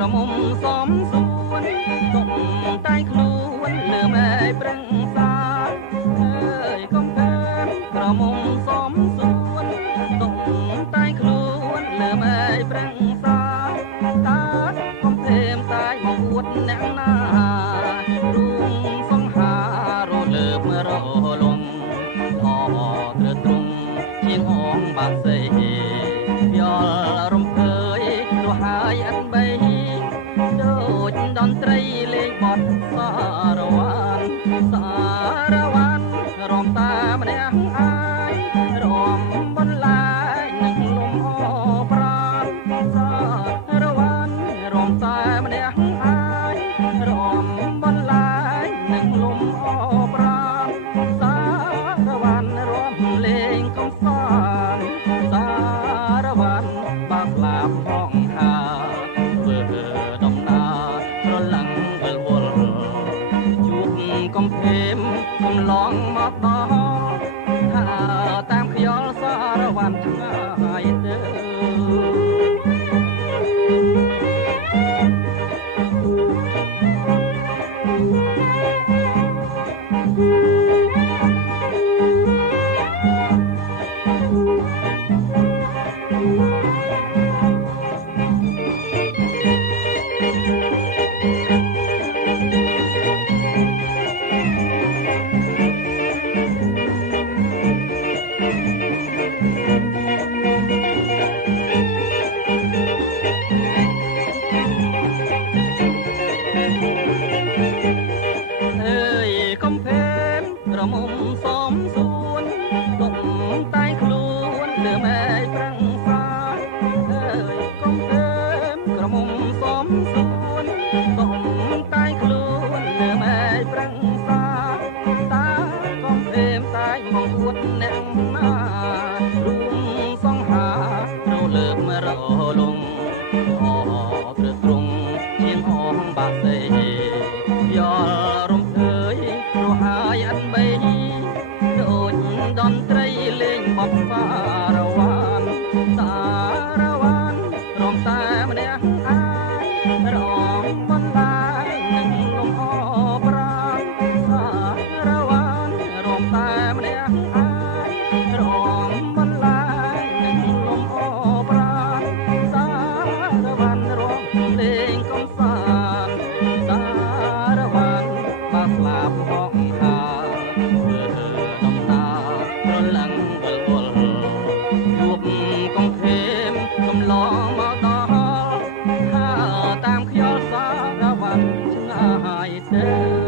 ក្រមុំសំសួនទុកតែខ្លួនលើមេប្រឹងសាអើយកុំកើក្រមុំសំសួនទុកតែខ្លួនលើមេប្រឹងសាតាកុំទេមតែមកអួតអ្នកណារួមសង្ហារលើបរលំអត្រឹត្រង់ជាងអងបាក់សេយល់រំភើយរស់ហើយអត់បីដូចតន្ត្រីលេងបទសារវ៉ាន់សារវ៉ាន់រំតាមម្នាក់អាយរំបន្លាយនឹងលំអប្រាណសារវ៉ាន់រំតែម្នាក់អាយរំបន្លាយនឹងលំអប្រាណសារវ៉ាន់រំលេងកំសាន្តសារវ៉ាន់បាក់ឡាបផងហាធ្វើដំណើរស្រឡឹងវិលវល់ជួបកំភេមកំឡងមកដល់ថាតាមខ្យល់សារវ៉ាន់ឆ្ងាយទៅកំភេមក្រមុំសំសួនទុកតែខ្លួនលើមេប្រឹងសាអើយកុំភេមក្រមុំសំសួនទុកតែខ្លួនលើមេប្រឹងសាតាកុំភេមតែមកអួតអ្នកណារួមសង្ហារលើករលងអព្រឹកត្រង់ជាងអងបាក់សេយល់រំភើយរស់ហើយអត់បីដូចតន្ត្រីលេងបទសារវ៉ាន់សារវ៉ាន់រំតែម្នាក់អាយរំបន្លាយនឹងលំអប្រាណសារវ៉ាន់រំតែម្នាក់អាយរំបន្លាយនឹងលំអប្រាណសារវ៉ាន់រំលេងកំសាន្តសារវ៉ាន់បាក់ស្លាប់ផងហាធ្វើដំណើរប្រឡឹងវិលវល់ជួបកំភេមកំឡងមកដល់ថាតាមខ្យល់សារវ៉ាន់ឆ្ងាយទៅ